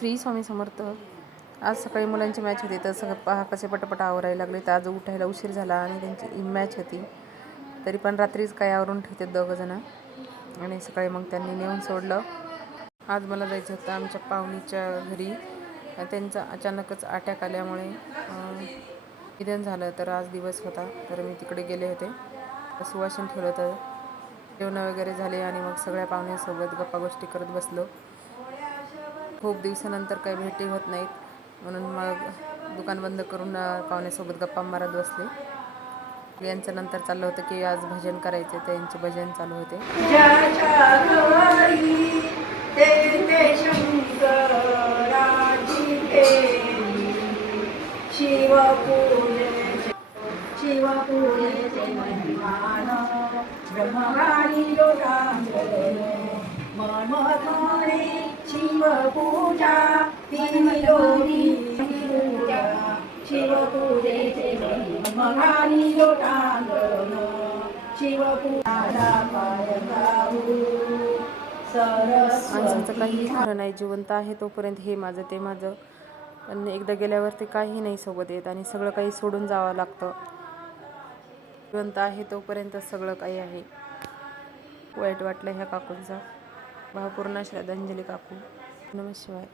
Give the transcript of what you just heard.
श्री स्वामी समर्थ. आज सकाळी मुलांची मॅच होती तर सगळं पहा कसे पटापट आवरायला लागले. तर आज उठायला उशीर झाला आणि त्यांची मॅच होती. तरी पण रात्रीच काय आवरून ठेवते दोघंजणं आणि सकाळी मग त्यांनी नेऊन सोडलं. आज मला जायचं होतं आमच्या पाहुणीच्या घरी. त्यांचा अचानकच अटॅक आल्यामुळे निधन झालं. तर आज दिवस होता तर मी तिकडे गेले होते. सुवासिनी ठेवलं होतं. जेवणं वगैरे झाले आणि मग सगळ्या पाहुण्यांसोबत गप्पा गोष्टी करत बसलो. खूप दिवसानंतर काही भेटी होत नाहीत म्हणून मग दुकान बंद करून पाहुण्यासोबत गप्पा मारत बसले. यांचं नंतर चाललं होतं की आज भजन करायचे. त्यांचे भजन चालू होते. शिवपूजा शिवपूजेचे मघानी लोटांगण माणसाचं काही खरं नाही. जिवंत आहे तोपर्यंत हे माझं ते माझं, पण एकदा गेल्यावर ते काही नाही सोबत येत आणि सगळं काही सोडून जावं लागतं. जिवंत आहे तोपर्यंत सगळं काही आहे. वाईट वाटलं ह्या काकूंचा. भावपूर्ण श्रद्धांजली काकू. नमः शिवाय.